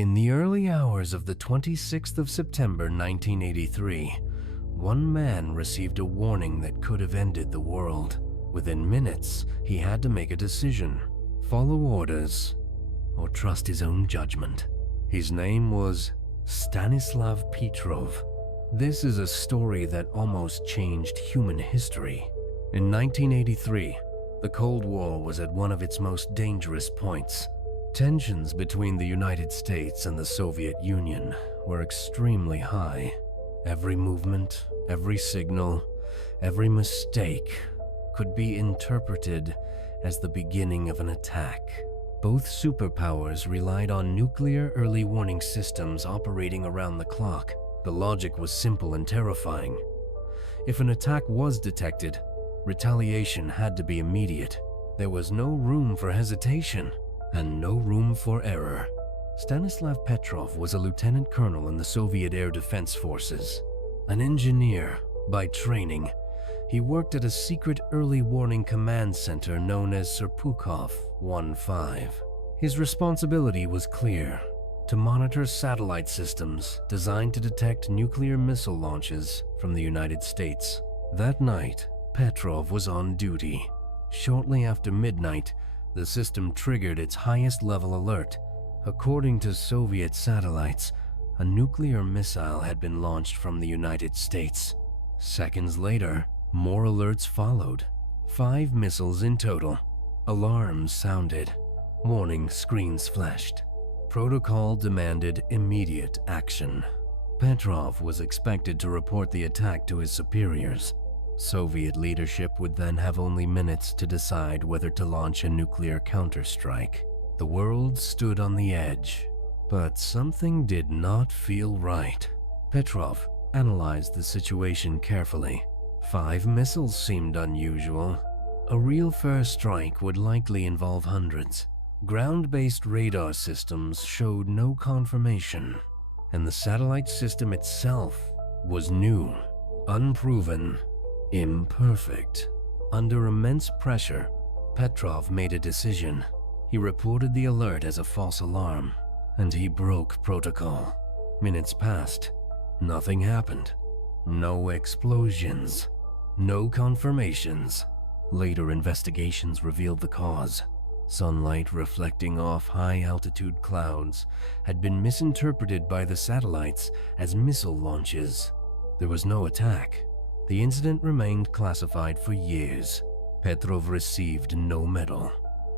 In the early hours of the 26th of September 1983, one man received a warning that could have ended the world. Within minutes, he had to make a decision: follow orders or trust his own judgment. His name was Stanislav Petrov. This is a story that almost changed human history. In 1983, the Cold War was at one of its most dangerous points. Tensions between the United States and the Soviet Union were extremely high. Every movement, every signal, every mistake could be interpreted as the beginning of an attack. Both superpowers relied on nuclear early warning systems operating around the clock. The logic was simple and terrifying. If an attack was detected, retaliation had to be immediate. There was no room for hesitation and no room for error. Stanislav Petrov was a lieutenant colonel in the Soviet Air Defense Forces. An engineer by training, he worked at a secret early warning command center known as Serpukhov 1-5. His responsibility was clear: to monitor satellite systems designed to detect nuclear missile launches from the United States. That night, Petrov was on duty. Shortly after midnight, the system triggered its highest level alert. According to Soviet satellites, a nuclear missile had been launched from the United States. Seconds later, more alerts followed. 5 missiles in total. Alarms sounded. Warning screens flashed. Protocol demanded immediate action. Petrov was expected to report the attack to his superiors. Soviet leadership would then have only minutes to decide whether to launch a nuclear counterstrike. The world stood on the edge, but something did not feel right. Petrov analyzed the situation carefully. 5 missiles seemed unusual. A real first strike would likely involve hundreds. Ground-based radar systems showed no confirmation, and the satellite system itself was new, unproven, imperfect. Under immense pressure, Petrov made a decision. He reported the alert as a false alarm, and he broke protocol. Minutes passed. Nothing happened. No explosions. No confirmations. Later investigations revealed the cause. Sunlight reflecting off high-altitude clouds had been misinterpreted by the satellites as missile launches. There was no attack. The incident remained classified for years. Petrov received no medal,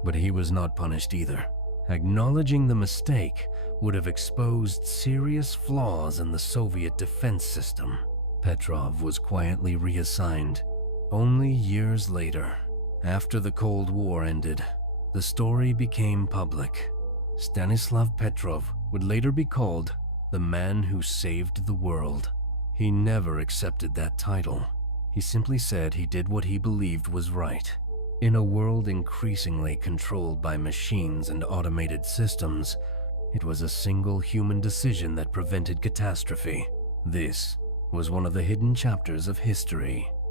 but he was not punished either. Acknowledging the mistake would have exposed serious flaws in the Soviet defense system. Petrov was quietly reassigned. Only years later, after the Cold War ended, the story became public. Stanislav Petrov would later be called the man who saved the world. He never accepted that title. He simply said he did what he believed was right. In a world increasingly controlled by machines and automated systems, it was a single human decision that prevented catastrophe. This was one of the hidden chapters of history.